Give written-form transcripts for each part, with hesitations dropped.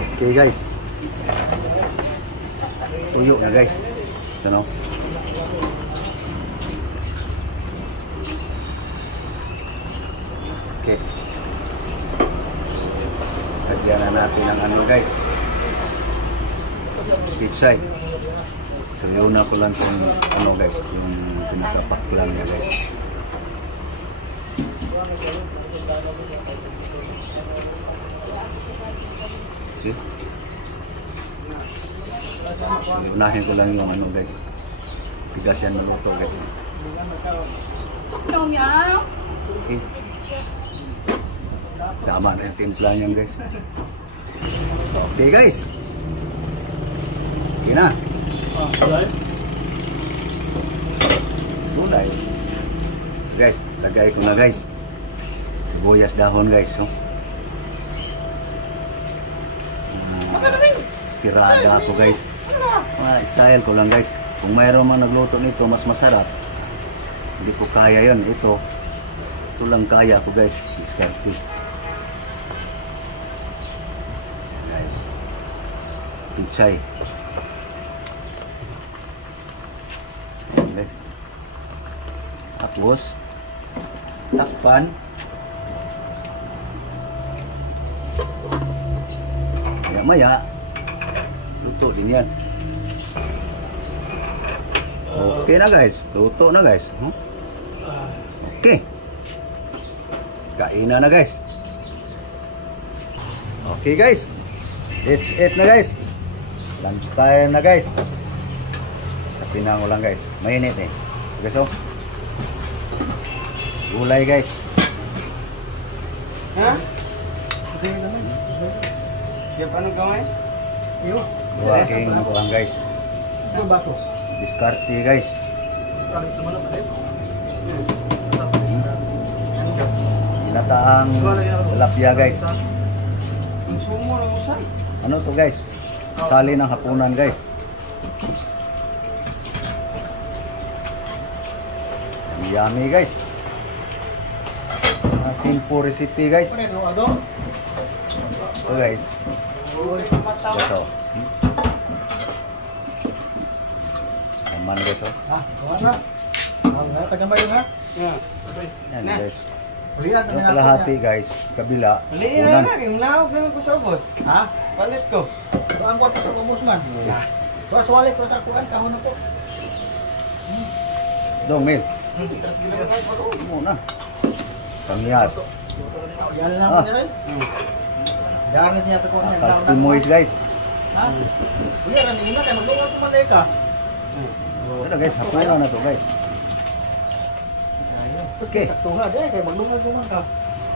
Okay guys. Tuyo na guys. Ano? Okay. Lagyan na natin ang ano guys. Pitsay. So yun na ko lang itong ano guys, yung pinakapak lang niya guys. Okay. Unahin ko lang yung ano guys. Tigas yan maluto guys. Okay. Tama na yung timpla niyan guys. Okay guys. Okay na. Gulay. Guys, lagay ko na guys. Sibuyas dahon guys. So. Tirada ako guys. Style ko lang guys. Kung mayroon man nagluto nito mas masarap. Hindi ko kaya yon. Ito lang kaya ko guys. Diskarte. Guys. Pichay. Guys. Tapos takpan. Maya luto din yan. Okay na guys, luto na guys. Okay, kainan na guys. Okay guys, it's it na guys. Lunch time na guys. Sa pinango lang guys, mainit eh. Okay, so gulay guys. Ha? Okay naman. Siya paano gawin? Iyo. Buwaging kulang guys. Ano ba ito? Diskarte guys. Ginataang tilapia guys. Sumo na mo sa. Ano to guys? Sali ng hapunan guys. Yummy guys. Simple recipe guys. Ito guys. Ito. Aman guys oh. Ah, wala. Wala tagamay ha. Yan guys. Paliran Yung kalahati guys, kabila. Paliran na, yung naog naman ko sa ubos. Ha? Palit ko. Ang ko sa ubos man. Tapos walik ko sa kuan kahon na po. Dong Mil. Muna. Kamyas. Yan na naman yan. Yan na niya ito ko niya. Kalstimoy guys. Ha? Kuya, kanina kayo maglungan ko man ka. Ito guys, hapunan na to guys. Okay. Saktuha deh kayak maglungan ko man ka.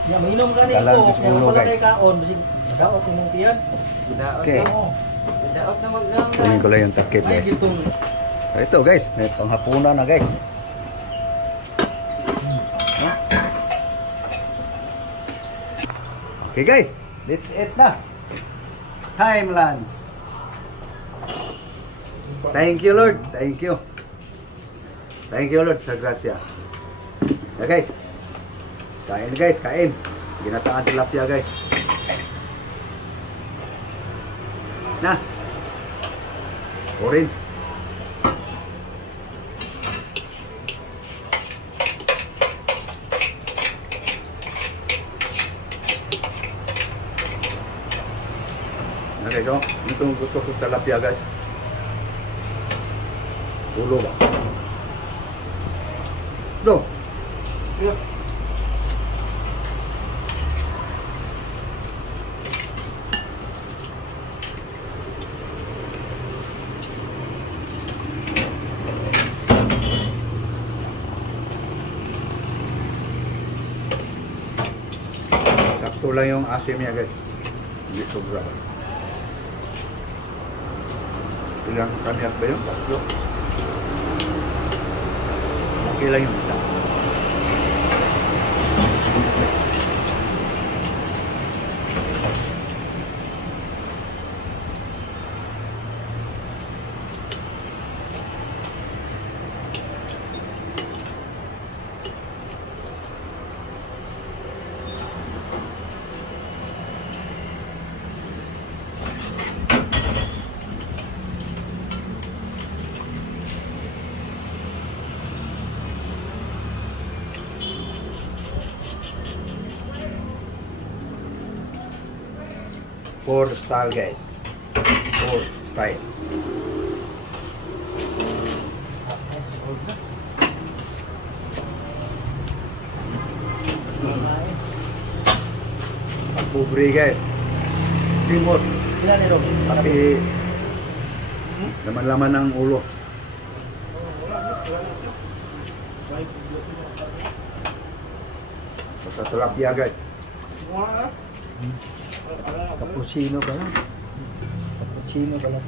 Ya mainom ka ni Dalan ko, ko kaya siguro, wala guys. kay kaon bisig daot imong tiyan. Okay. Daot na maglam. Kunin ko lang yung takip Ay guys. gitong So, ito guys, may panghapunan na guys. Okay guys, let's eat na. Time lunch. Thank you Lord, thank you. Thank you Lord sa grasya. Ya guys. Kain guys, kain. Ginataan tilapia guys. Nah. Orange. Okay, go. Itong gusto ko tilapia guys. Ulo ba? Do. yeah. Sakto lang yung asim niya guys. Hindi sobra. Ilang kamyat ba yun? Tatlo. Okay lang yung isa. Ford style guys. Ford style. Pobre guys. Simot. Ilan ni Rob? Tapi laman-laman ng ulo. Basta tilapia guys. Cappuccino ba lang? Cappuccino ba lang?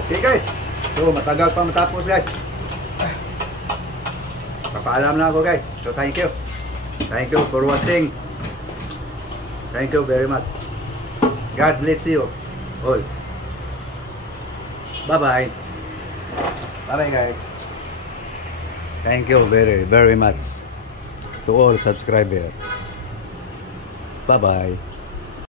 Okay guys. So matagal pa matapos guys. Papaalam na ako guys. So thank you. Thank you for watching. Thank you very much. God bless you all. Bye-bye. Bye-bye guys. Thank you very much to all subscribers. Bye-bye.